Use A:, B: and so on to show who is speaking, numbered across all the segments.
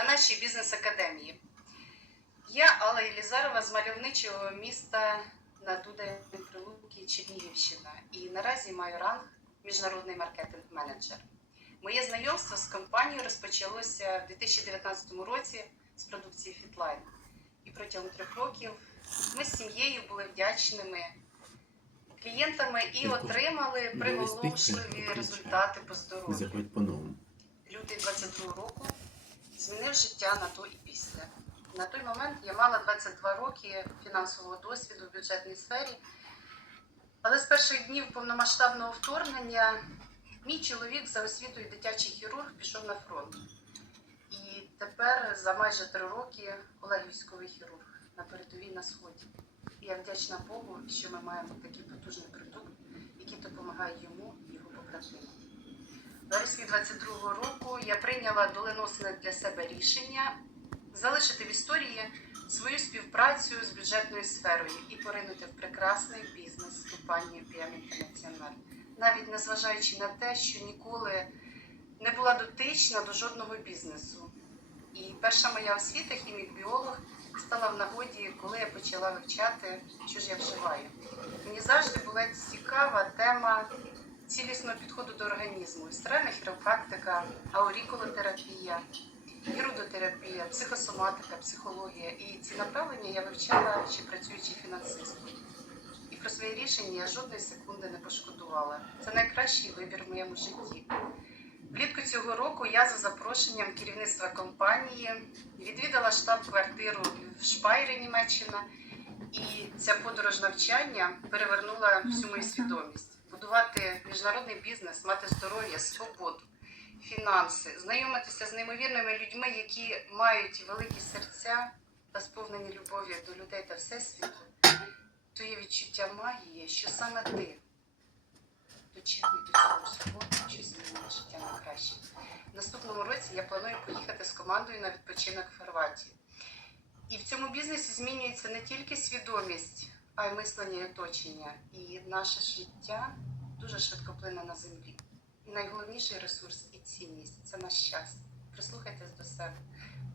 A: на нашій бізнес-академії. Я Алла Єлізарова з мальовничого міста на Дудаєві Прилуки, Чернігівщина. І наразі маю ранг міжнародний маркетинг-менеджер. Моє знайомство з компанією розпочалося в 2019 році з продукції Fitline. І протягом трьох років ми з сім'єю були вдячними клієнтами і отримали приголомшливі результати по здоров'ю.
B: По-новому.
A: 22 року змінив життя на то і після. На той момент я мала 22 роки фінансового досвіду в бюджетній сфері. Але з перших днів повномасштабного вторгнення мій чоловік за освітою дитячий хірург пішов на фронт. І тепер за майже три роки Олег військовий хірург на передовій на сході. Я вдячна Богу, що ми маємо такий потужний продукт, який допомагає йому і його побратимам. Вересні 22-го року я прийняла доленосне для себе рішення залишити в історії свою співпрацю з бюджетною сферою і поринути в прекрасний бізнес з компанією PM International, навіть незважаючи на те, що ніколи не була дотична до жодного бізнесу. І перша моя освіта, хімік-біолог, стала в нагоді, коли я почала вивчати, що ж я вживаю. Мені завжди була цікава тема цілісного підходу до організму, стерильна хіропрактика, аурікулотерапія, гірудотерапія, психосоматика, психологія. І ці направлення я вивчала ще працюючи фінансистом. І про своє рішення я жодної секунди не пошкодувала. Це найкращий вибір в моєму житті. Влітку цього року я за запрошенням керівництва компанії відвідала штаб-квартиру в Шпайрі, Німеччина, і ця подорож навчання перевернула всю мою свідомість. Будувати міжнародний бізнес, мати здоров'я, свободу, фінанси, знайомитися з неймовірними людьми, які мають великі серця та сповнені любов'ю до людей та всесвіту, то є відчуття магії, що саме ти дочетний до цього всього, що змінює життя на краще. В наступному році я планую поїхати з командою на відпочинок в Хорватію. І в цьому бізнесі змінюється не тільки свідомість, а й мислення і оточення. І наше життя дуже швидко плине на землі. І найголовніший ресурс і цінність це наш час. Прислухайтесь до себе,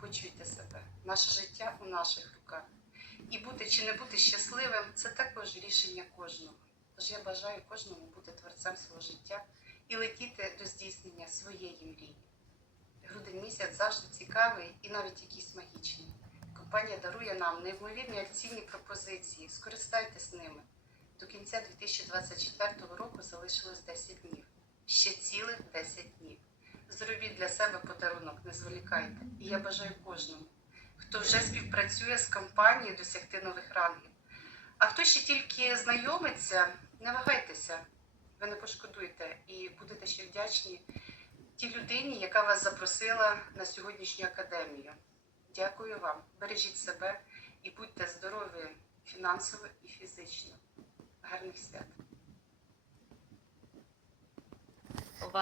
A: почуйте себе. Наше життя у наших руках. І бути чи не бути щасливим це також рішення кожного. Тож я бажаю кожному бути творцем свого життя і летіти до здійснення своєї мрії. Грудень місяць завжди цікавий і навіть якийсь магічний. Компанія дарує нам неймовірні акційні пропозиції. Скористайтесь ними. До кінця 2024 року залишилось 10 днів. Ще цілих 10 днів. Зробіть для себе подарунок, не зволікайте. І я бажаю кожному, хто вже співпрацює з компанією, досягти нових рангів. А хто ще тільки знайомиться, не вагайтеся, ви не пошкодуєте і будете ще вдячні тій людині, яка вас запросила на сьогоднішню академію. Дякую вам. Бережіть себе і будьте здорові фінансово і фізично. Гарних свят!